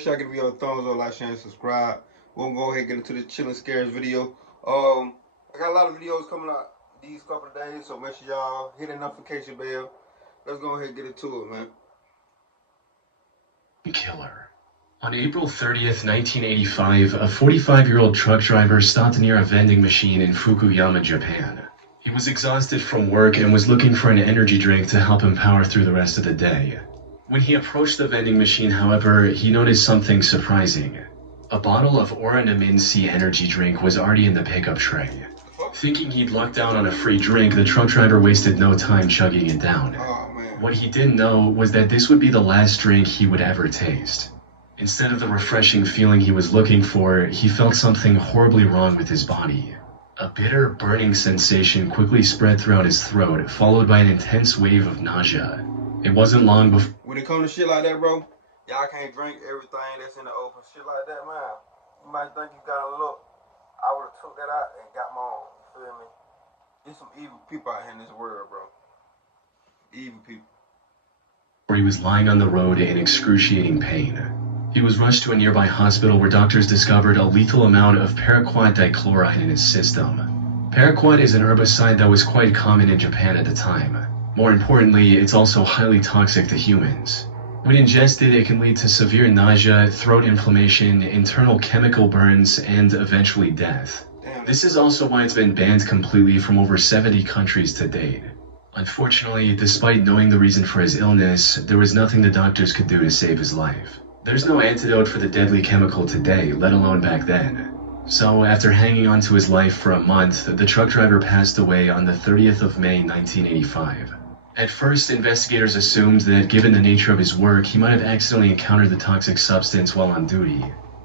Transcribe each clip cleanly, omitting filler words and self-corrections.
make sure I give you a thumbs up, like, share, and subscribe. We're gonna go ahead and get into this chilling scares video. I got a lot of videos coming out these couple of days, so make sure y'all hit the notification bell. Let's go ahead and get into it, man. Killer. On April 30th, 1985, a 45-year-old truck driver stopped near a vending machine in Fukuyama, Japan. He was exhausted from work and was looking for an energy drink to help him power through the rest of the day. When he approached the vending machine, however, he noticed something surprising. A bottle of Oranaminsi energy drink was already in the pickup tray. Thinking he'd lucked out on a free drink, the truck driver wasted no time chugging it down. What he didn't know was that this would be the last drink he would ever taste. Instead of the refreshing feeling he was looking for, he felt something horribly wrong with his body. A bitter, burning sensation quickly spread throughout his throat, followed by an intense wave of nausea. It wasn't long before... When it comes to shit like that, bro, y'all can't drink everything that's in the open. Shit like that, man. You might think you got a look. I would have took that out and got my own. You feel me? There's some evil people out here in this world, bro. Evil people. Where he was lying on the road in excruciating pain. He was rushed to a nearby hospital where doctors discovered a lethal amount of paraquat dichloride in his system. Paraquat is an herbicide that was quite common in Japan at the time. More importantly, it's also highly toxic to humans. When ingested, it can lead to severe nausea, throat inflammation, internal chemical burns, and eventually death. This is also why it's been banned completely from over 70 countries to date. Unfortunately, despite knowing the reason for his illness, there was nothing the doctors could do to save his life. There's no antidote for the deadly chemical today, let alone back then. So, after hanging on to his life for a month, the truck driver passed away on the 30th of May, 1985. At first, investigators assumed that given the nature of his work, he might have accidentally encountered the toxic substance while on duty.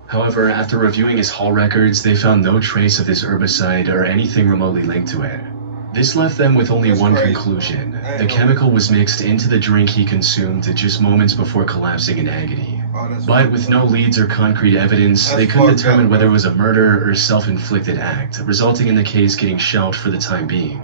However, after reviewing his haul records, they found no trace of this herbicide or anything remotely linked to it. This left them with only one conclusion. The chemical was mixed into the drink he consumed just moments before collapsing in agony. But with no leads or concrete evidence, they couldn't determine whether it was a murder or self-inflicted act, resulting in the case getting shelved for the time being.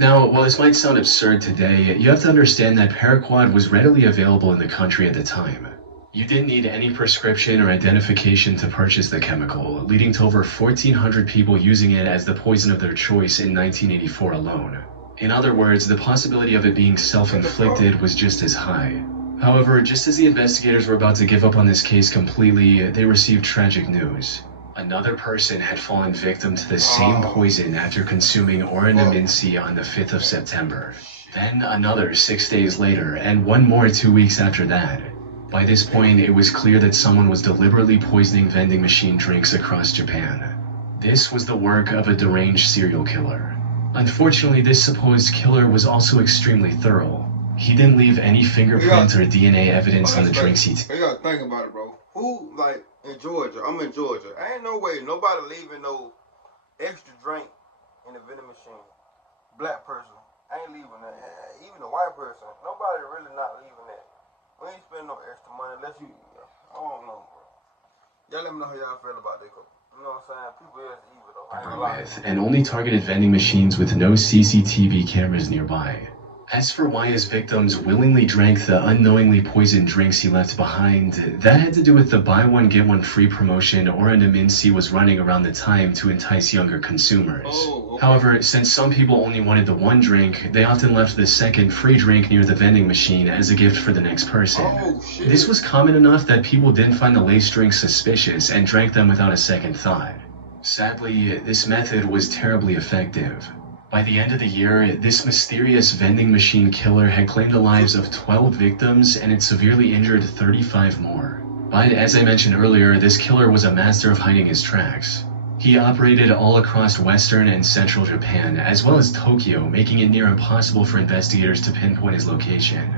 Now, while this might sound absurd today, you have to understand that paraquat was readily available in the country at the time. You didn't need any prescription or identification to purchase the chemical, leading to over 1,400 people using it as the poison of their choice in 1984 alone. In other words, the possibility of it being self-inflicted was just as high. However, just as the investigators were about to give up on this case completely, they received tragic news. Another person had fallen victim to the same poison after consuming Oranaminsi on the 5th of September. Then another 6 days later, and one more 2 weeks after that. By this point, it was clear that someone was deliberately poisoning vending machine drinks across Japan. This was the work of a deranged serial killer. Unfortunately, this supposed killer was also extremely thorough. He didn't leave any fingerprint or DNA evidence on the drinks he You gotta think about it, bro. Who, like, in Georgia, I'm in Georgia. Ain't no way nobody leaving no extra drink in the vending machine. Black person ain't leaving that. Even a white person, nobody really not leaving that. We ain't spending no extra money unless you, I don't know, bro. Y'all let me know how y'all feel about that. You know what I'm saying? People is evil though. I ain't gonna lie. And only targeted vending machines with no CCTV cameras nearby. As for why his victims willingly drank the unknowingly poisoned drinks he left behind, that had to do with the buy one get one free promotion Oranaminsi was running around the time to entice younger consumers. However, since some people only wanted the one drink, they often left the second free drink near the vending machine as a gift for the next person. This was common enough that people didn't find the laced drinks suspicious and drank them without a second thought. Sadly, this method was terribly effective. By the end of the year, this mysterious vending machine killer had claimed the lives of 12 victims and had severely injured 35 more. But as I mentioned earlier, this killer was a master of hiding his tracks. He operated all across western and central Japan, as well as Tokyo, making it near impossible for investigators to pinpoint his location.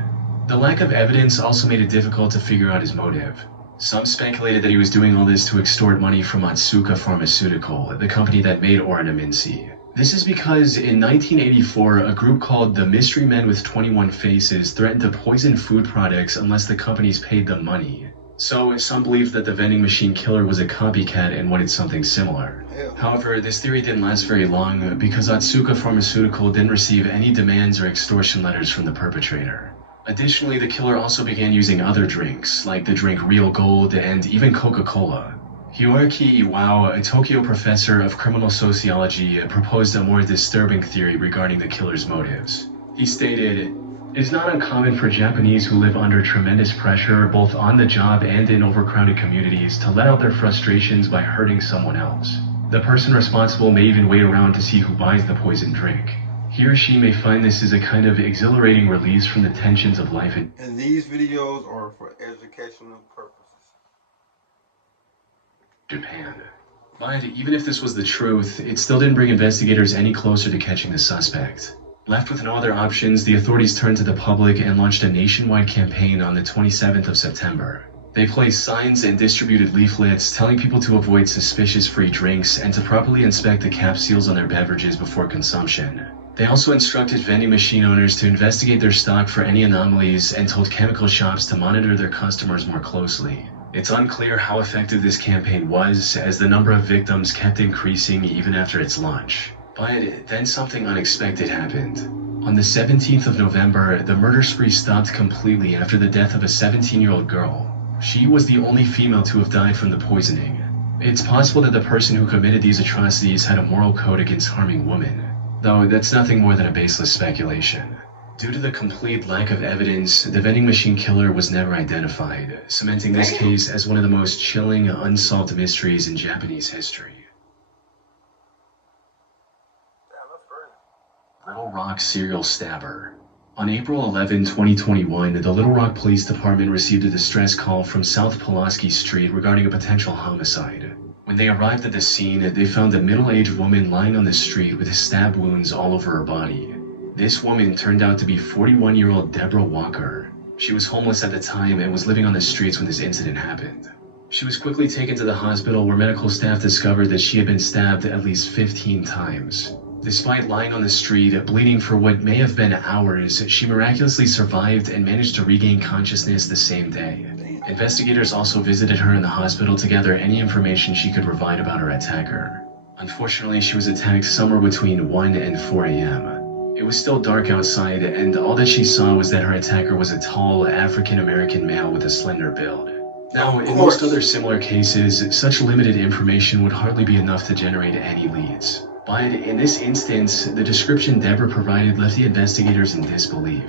The lack of evidence also made it difficult to figure out his motive. Some speculated that he was doing all this to extort money from Otsuka Pharmaceutical, the company that made Oranaminsi. This is because in 1984, a group called the Mystery Men with 21 Faces threatened to poison food products unless the companies paid them money. So some believed that the vending machine killer was a copycat and wanted something similar. However, this theory didn't last very long because Otsuka Pharmaceutical didn't receive any demands or extortion letters from the perpetrator. Additionally, the killer also began using other drinks, like the drink Real Gold and even Coca-Cola. Hiroki Iwao, a Tokyo professor of criminal sociology, proposed a more disturbing theory regarding the killer's motives. He stated, "It is not uncommon for Japanese who live under tremendous pressure, both on the job and in overcrowded communities, to let out their frustrations by hurting someone else. The person responsible may even wait around to see who buys the poisoned drink. He or she may find this is a kind of exhilarating release from the tensions of life." And these videos are for educational purposes. Japan. But even if this was the truth, it still didn't bring investigators any closer to catching the suspect. Left with no other options, the authorities turned to the public and launched a nationwide campaign on the 27th of September. They placed signs and distributed leaflets telling people to avoid suspicious free drinks and to properly inspect the cap seals on their beverages before consumption. They also instructed vending machine owners to investigate their stock for any anomalies and told chemical shops to monitor their customers more closely. It's unclear how effective this campaign was, as the number of victims kept increasing even after its launch. But then something unexpected happened. On the 17th of November, the murder spree stopped completely after the death of a 17-year-old girl. She was the only female to have died from the poisoning. It's possible that the person who committed these atrocities had a moral code against harming women, though that's nothing more than a baseless speculation. Due to the complete lack of evidence, the vending machine killer was never identified, cementing this case as one of the most chilling, unsolved mysteries in Japanese history. Little Rock serial stabber. On April 11, 2021, the Little Rock Police Department received a distress call from South Pulaski Street regarding a potential homicide. When they arrived at the scene, they found a middle-aged woman lying on the street with stab wounds all over her body. This woman turned out to be 41-year-old Deborah Walker. She was homeless at the time and was living on the streets when this incident happened. She was quickly taken to the hospital where medical staff discovered that she had been stabbed at least 15 times. Despite lying on the street, bleeding for what may have been hours, she miraculously survived and managed to regain consciousness the same day. Investigators also visited her in the hospital to gather any information she could provide about her attacker. Unfortunately, she was attacked somewhere between 1 and 4 a.m. It was still dark outside, and all that she saw was that her attacker was a tall, African-American male with a slender build. Now, in most other similar cases, such limited information would hardly be enough to generate any leads. But in this instance, the description Deborah provided left the investigators in disbelief.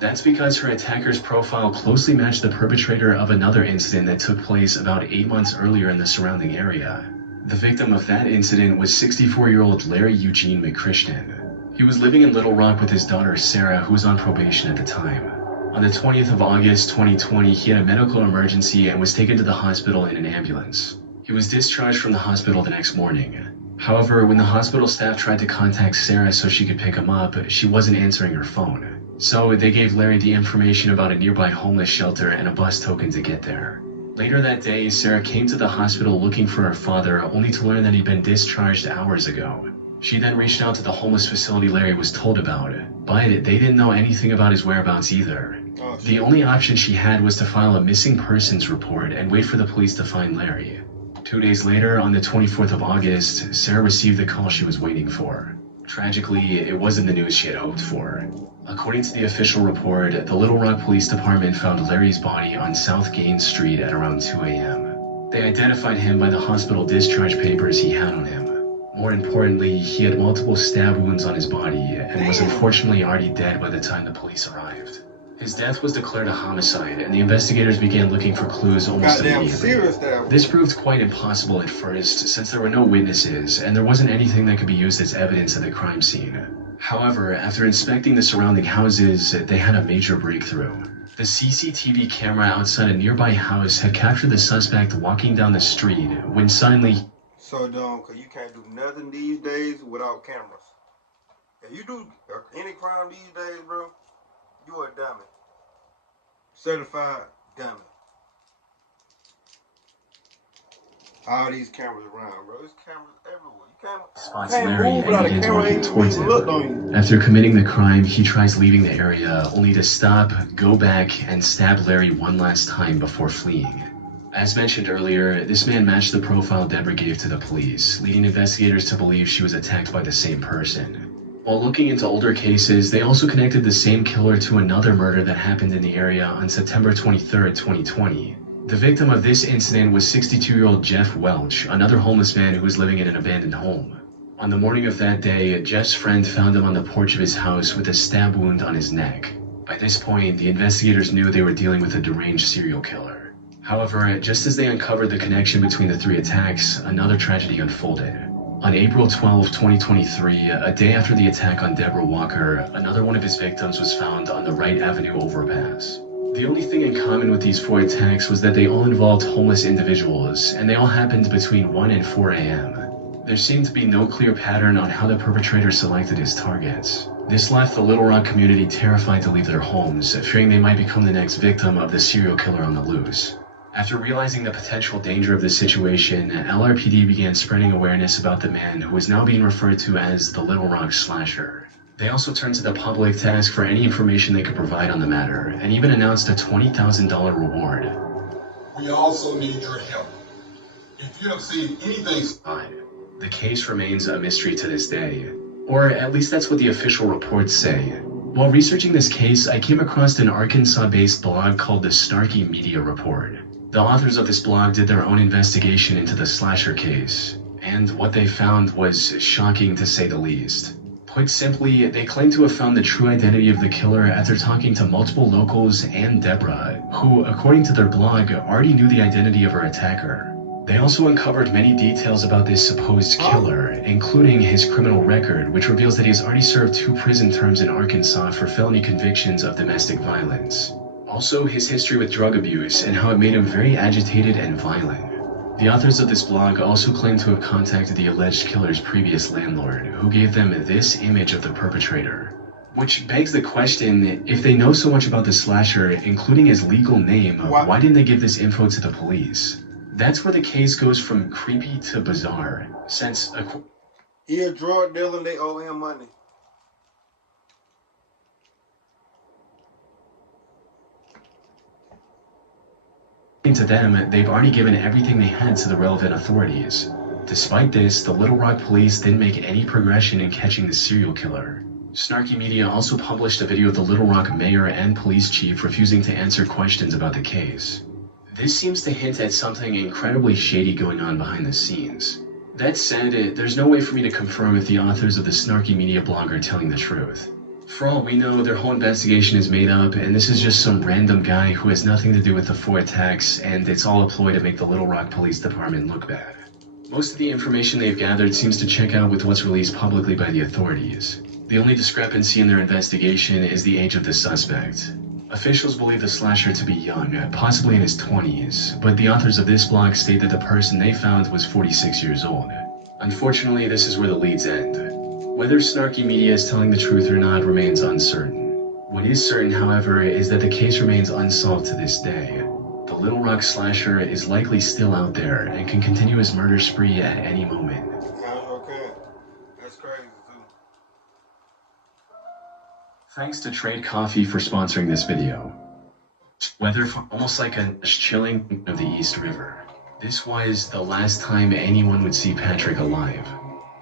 That's because her attacker's profile closely matched the perpetrator of another incident that took place about 8 months earlier in the surrounding area. The victim of that incident was 64-year-old Larry Eugene McChristen. He was living in Little Rock with his daughter Sarah, who was on probation at the time. On the 20th of August 2020, he had a medical emergency and was taken to the hospital in an ambulance. He was discharged from the hospital the next morning. However, when the hospital staff tried to contact Sarah so she could pick him up, she wasn't answering her phone. So they gave Larry the information about a nearby homeless shelter and a bus token to get there. Later that day, Sarah came to the hospital looking for her father, only to learn that he'd been discharged hours ago. She then reached out to the homeless facility Larry was told about, but they didn't know anything about his whereabouts either. The only option she had was to file a missing persons report and wait for the police to find Larry. 2 days later, on the 24th of August, Sarah received the call she was waiting for. Tragically, it wasn't the news she had hoped for. According to the official report, the Little Rock Police Department found Larry's body on South Gaines Street at around 2 a.m. They identified him by the hospital discharge papers he had on him. More importantly, he had multiple stab wounds on his body and was unfortunately already dead by the time the police arrived. His death was declared a homicide, and the investigators began looking for clues almost immediately. This proved quite impossible at first, since there were no witnesses, and there wasn't anything that could be used as evidence at the crime scene. However, after inspecting the surrounding houses, they had a major breakthrough. The CCTV camera outside a nearby house had captured the suspect walking down the street when suddenly... So dumb, because you can't do nothing these days without cameras. If you do any crime these days, bro, you a dummy. Certified dummy. All these cameras around, bro. There's cameras everywhere. Spots Larry and begins walking towards him. After committing the crime, he tries leaving the area, only to stop, go back, and stab Larry one last time before fleeing. As mentioned earlier, this man matched the profile Deborah gave to the police, leading investigators to believe she was attacked by the same person. While looking into older cases, they also connected the same killer to another murder that happened in the area on September 23, 2020. The victim of this incident was 62-year-old Jeff Welch, another homeless man who was living in an abandoned home. On the morning of that day, Jeff's friend found him on the porch of his house with a stab wound on his neck. By this point, the investigators knew they were dealing with a deranged serial killer. However, just as they uncovered the connection between the three attacks, another tragedy unfolded. On April 12, 2023, a day after the attack on Deborah Walker, another one of his victims was found on the Wright Avenue overpass. The only thing in common with these 4 attacks was that they all involved homeless individuals, and they all happened between 1 and 4 a.m. There seemed to be no clear pattern on how the perpetrator selected his targets. This left the Little Rock community terrified to leave their homes, fearing they might become the next victim of the serial killer on the loose. After realizing the potential danger of the situation, LRPD began spreading awareness about the man who was now being referred to as the Little Rock Slasher. They also turned to the public to ask for any information they could provide on the matter, and even announced a $20,000 reward. We also need your help. If you have seen anything... The case remains a mystery to this day, or at least that's what the official reports say. While researching this case, I came across an Arkansas-based blog called the Snarky Media Report. The authors of this blog did their own investigation into the slasher case, and what they found was shocking to say the least. Put simply, they claim to have found the true identity of the killer after talking to multiple locals and Deborah, who, according to their blog, already knew the identity of her attacker. They also uncovered many details about this supposed killer, including his criminal record, which reveals that he has already served 2 prison terms in Arkansas for felony convictions of domestic violence. Also, his history with drug abuse and how it made him very agitated and violent. The authors of this blog also claim to have contacted the alleged killer's previous landlord, who gave them this image of the perpetrator. Which begs the question, if they know so much about the slasher, including his legal name, why didn't they give this info to the police? That's where the case goes from creepy to bizarre, since he a drug dealer and they owe him money. To them, they've already given everything they had to the relevant authorities. Despite this, the Little Rock police didn't make any progression in catching the serial killer. Snarky Media also published a video of the Little Rock mayor and police chief refusing to answer questions about the case. This seems to hint at something incredibly shady going on behind the scenes. That said, there's no way for me to confirm if the authors of the Snarky Media blog are telling the truth. For all we know, their whole investigation is made up, and this is just some random guy who has nothing to do with the 4 attacks, and it's all a ploy to make the Little Rock Police Department look bad. Most of the information they've gathered seems to check out with what's released publicly by the authorities. The only discrepancy in their investigation is the age of the suspect. Officials believe the slasher to be young, possibly in his 20s, but the authors of this blog state that the person they found was 46 years old. Unfortunately, this is where the leads end. Whether Snarky Media is telling the truth or not remains uncertain. What is certain, however, is that the case remains unsolved to this day. The Little Rock Slasher is likely still out there and can continue his murder spree at any moment. That's crazy too. Thanks to Trade Coffee for sponsoring this video. Weather almost like a chilling of the East River. This was the last time anyone would see Patrick alive.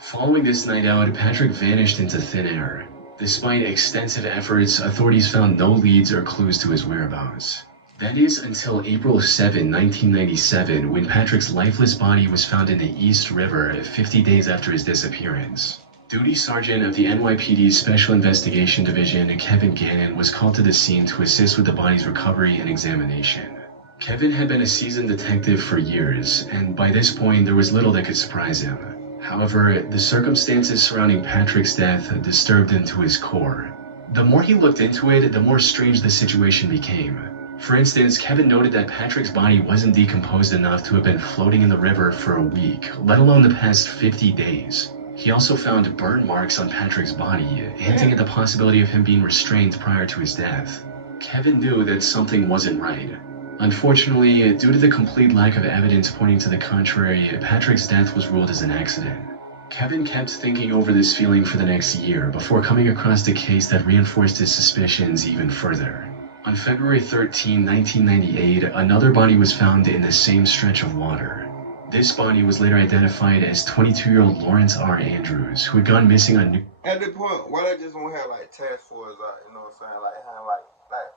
Following this night out, Patrick vanished into thin air. Despite extensive efforts, authorities found no leads or clues to his whereabouts. That is until April 7, 1997, when Patrick's lifeless body was found in the East River 50 days after his disappearance. Duty Sergeant of the NYPD's Special Investigation Division, Kevin Gannon, was called to the scene to assist with the body's recovery and examination. Kevin had been a seasoned detective for years, and by this point there was little that could surprise him. However, the circumstances surrounding Patrick's death disturbed him to his core. The more he looked into it, the more strange the situation became. For instance, Kevin noted that Patrick's body wasn't decomposed enough to have been floating in the river for a week, let alone the past 50 days. He also found burn marks on Patrick's body, hinting at the possibility of him being restrained prior to his death. Kevin knew that something wasn't right. Unfortunately, due to the complete lack of evidence pointing to the contrary, Patrick's death was ruled as an accident. Kevin kept thinking over this feeling for the next year before coming across a case that reinforced his suspicions even further. On February 13, 1998, another body was found in the same stretch of water. This body was later identified as 22-year-old Lawrence R. Andrews, who had gone missing on New. At the point, why they just won't have like task force, like, you know what I'm saying? Like, have like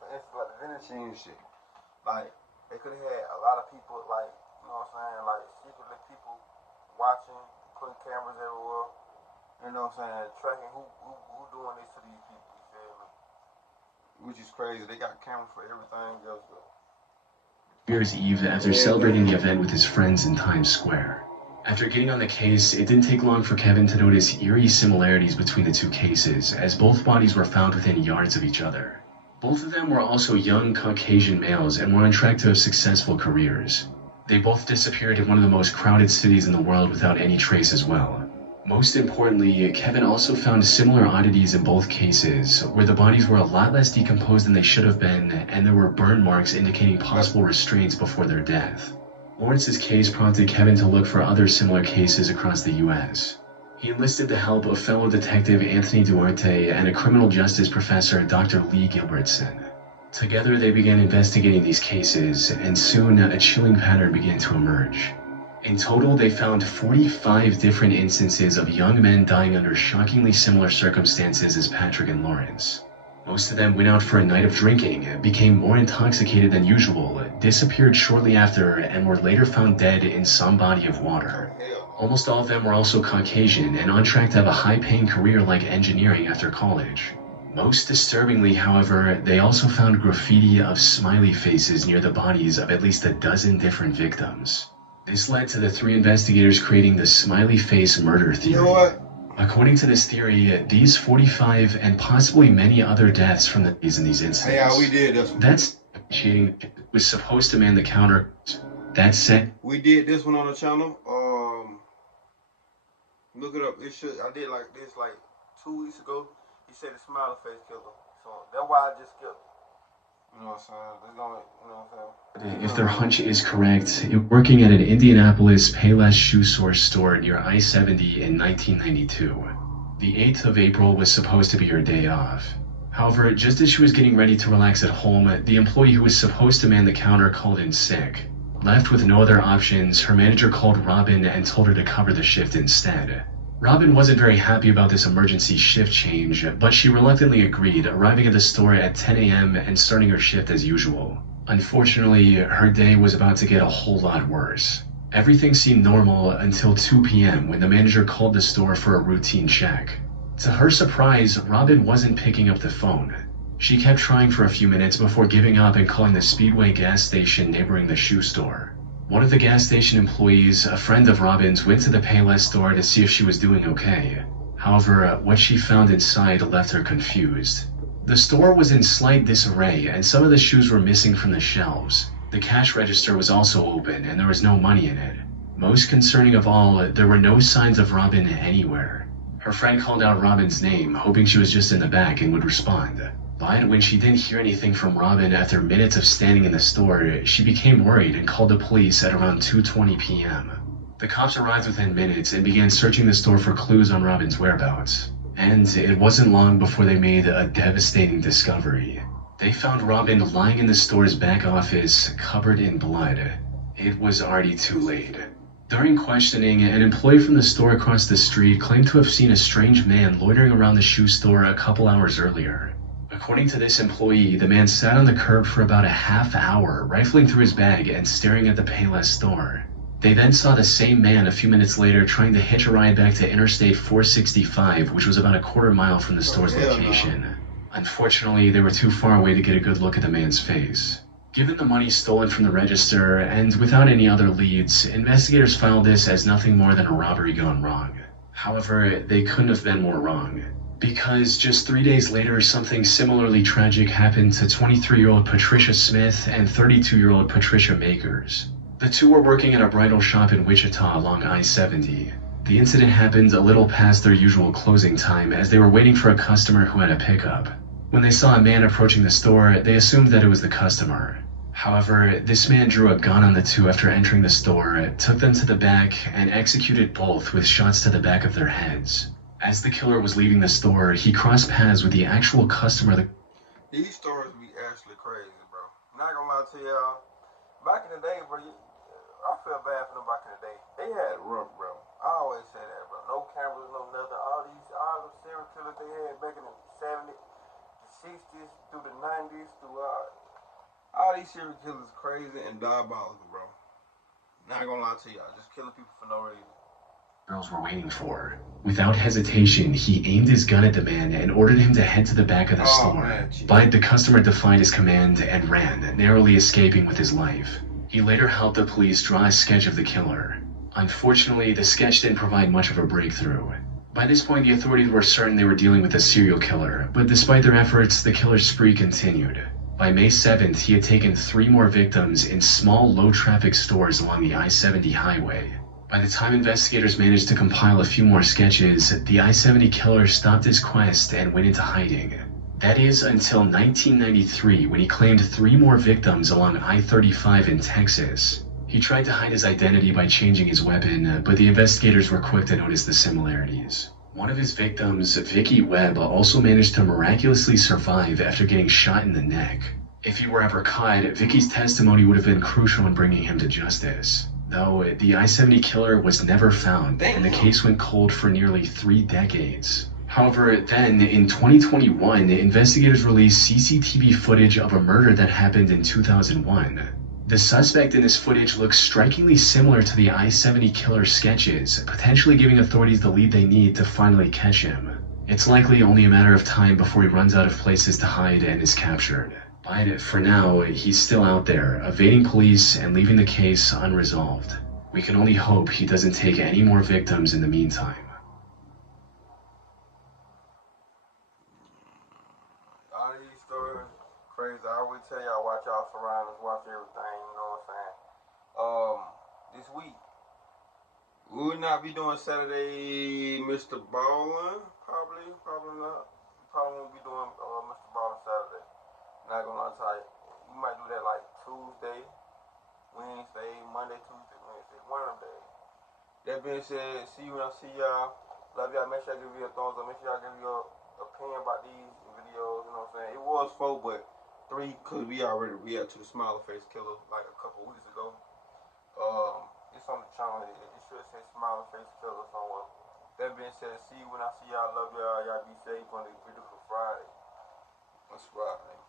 for instance, like the vending machine and shit. Like, they could have had a lot of people, like, you know what I'm saying? Like, secretly people watching, putting cameras everywhere. You know what I'm saying? Tracking who doing this to these people, you feel me? Which is crazy. They got cameras for everything else, though. New Year's Eve after celebrating the event with his friends in Times Square. After getting on the case, it didn't take long for Kevin to notice eerie similarities between the two cases, as both bodies were found within yards of each other. Both of them were also young Caucasian males and were on track to have successful careers. They both disappeared in one of the most crowded cities in the world without any trace as well. Most importantly, Kevin also found similar oddities in both cases, where the bodies were a lot less decomposed than they should have been, and there were burn marks indicating possible restraints before their death. Lawrence's case prompted Kevin to look for other similar cases across the U.S. He enlisted the help of fellow detective Anthony Duarte and a criminal justice professor, Dr. Lee Gilbertson. Together, they began investigating these cases, and soon a chilling pattern began to emerge. In total, they found 45 different instances of young men dying under shockingly similar circumstances as Patrick and Lawrence. Most of them went out for a night of drinking, became more intoxicated than usual, disappeared shortly after, and were later found dead in some body of water. Almost all of them were also Caucasian and on track to have a high-paying career like engineering after college. Most disturbingly, however, they also found graffiti of smiley faces near the bodies of at least a dozen different victims. This led to the three investigators creating the smiley face murder theory. You know what? According to this theory, these 45 and possibly many other deaths from in these incidents. Yeah, we did this one. That's cheating. Was supposed to man the counter. That said, we did this one on the channel. Look it up. I did like this like 2 weeks ago. He said the smiley face killer. So that's why I just skipped. You know what I'm saying? Let's go, you know what I'm saying? If their hunch is correct, working at an Indianapolis Payless shoe source store near I-70 in 1992. The 8th of April was supposed to be her day off. However, just as she was getting ready to relax at home, the employee who was supposed to man the counter called in sick. Left with no other options, her manager called Robin and told her to cover the shift instead. Robin wasn't very happy about this emergency shift change, but she reluctantly agreed, arriving at the store at 10 a.m. and starting her shift as usual. Unfortunately, her day was about to get a whole lot worse. Everything seemed normal until 2 p.m. when the manager called the store for a routine check. To her surprise, Robin wasn't picking up the phone. She kept trying for a few minutes before giving up and calling the Speedway gas station neighboring the shoe store. One of the gas station employees, a friend of Robin's, went to the Payless store to see if she was doing okay. However, what she found inside left her confused. The store was in slight disarray, and some of the shoes were missing from the shelves. The cash register was also open, and there was no money in it. Most concerning of all, there were no signs of Robin anywhere. Her friend called out Robin's name, hoping she was just in the back and would respond. But when she didn't hear anything from Robin after minutes of standing in the store, she became worried and called the police at around 2:20 p.m. The cops arrived within minutes and began searching the store for clues on Robin's whereabouts. And it wasn't long before they made a devastating discovery. They found Robin lying in the store's back office, covered in blood. It was already too late. During questioning, an employee from the store across the street claimed to have seen a strange man loitering around the shoe store a couple hours earlier. According to this employee, the man sat on the curb for about a half hour, rifling through his bag and staring at the Payless store. They then saw the same man a few minutes later trying to hitch a ride back to Interstate 465, which was about a quarter mile from the store's location. Unfortunately, they were too far away to get a good look at the man's face. Given the money stolen from the register, and without any other leads, investigators filed this as nothing more than a robbery gone wrong. However, they couldn't have been more wrong. Because just 3 days later, something similarly tragic happened to 23-year-old Patricia Smith and 32-year-old Patricia Makers. The two were working at a bridal shop in Wichita along I-70. The incident happened a little past their usual closing time as they were waiting for a customer who had a pickup. When they saw a man approaching the store, they assumed that it was the customer. However, this man drew a gun on the two after entering the store, took them to the back, and executed both with shots to the back of their heads. As the killer was leaving the store, he crossed paths with the actual customer. These stories be actually crazy, bro. Not gonna lie to y'all. Back in the day, bro, I feel bad for them back in the day. They had it rough, bro. I always say that, bro. No cameras, no nothing. All the serial killers they had back in the 70s, the 60s, through the 90s, through all these serial killers crazy and diabolical, bro. Not gonna lie to y'all, just killing people for no reason. Girls were waiting for. Without hesitation, he aimed his gun at the man and ordered him to head to the back of the store. But the customer defied his command and ran, narrowly escaping with his life. He later helped the police draw a sketch of the killer. Unfortunately, the sketch didn't provide much of a breakthrough. By this point, the authorities were certain they were dealing with a serial killer, but despite their efforts, the killer's spree continued. By May 7th, he had taken 3 more victims in small, low-traffic stores along the I-70 highway. By the time investigators managed to compile a few more sketches, the I-70 killer stopped his quest and went into hiding. That is until 1993, when he claimed 3 more victims along I-35 in Texas. He tried to hide his identity by changing his weapon, but the investigators were quick to notice the similarities. One of his victims, Vicky Webb, also managed to miraculously survive after getting shot in the neck. If he were ever caught, Vicky's testimony would have been crucial in bringing him to justice. Though, the I-70 killer was never found, and the case went cold for nearly 3 decades. However, then, in 2021, investigators released CCTV footage of a murder that happened in 2001. The suspect in this footage looks strikingly similar to the I-70 killer sketches, potentially giving authorities the lead they need to finally catch him. It's likely only a matter of time before he runs out of places to hide and is captured. But for now, he's still out there, evading police and leaving the case unresolved. We can only hope he doesn't take any more victims in the meantime. All these stories, crazy. I always tell y'all, watch y'all surroundings, watch everything, you know what I'm saying? This week, we will not be doing Saturday Mr. Ballin', probably not. We probably won't be doing Mr. Ballin' Saturday. Not gonna lie to you. We might do that like Tuesday, Wednesday, Monday, Tuesday, Wednesday, one of them days. That being said, see you when I see y'all. Love y'all. Make sure y'all give me a thumbs up. Make sure y'all give me your opinion about these videos. You know what I'm saying? It was 4, but 3, because we already reacted to the Smiley Face Killer like a couple weeks ago. It's on the channel. It should say Smiley Face Killer somewhere. That being said, see you when I see y'all. Love y'all. Y'all be safe on this beautiful Friday. That's right, man.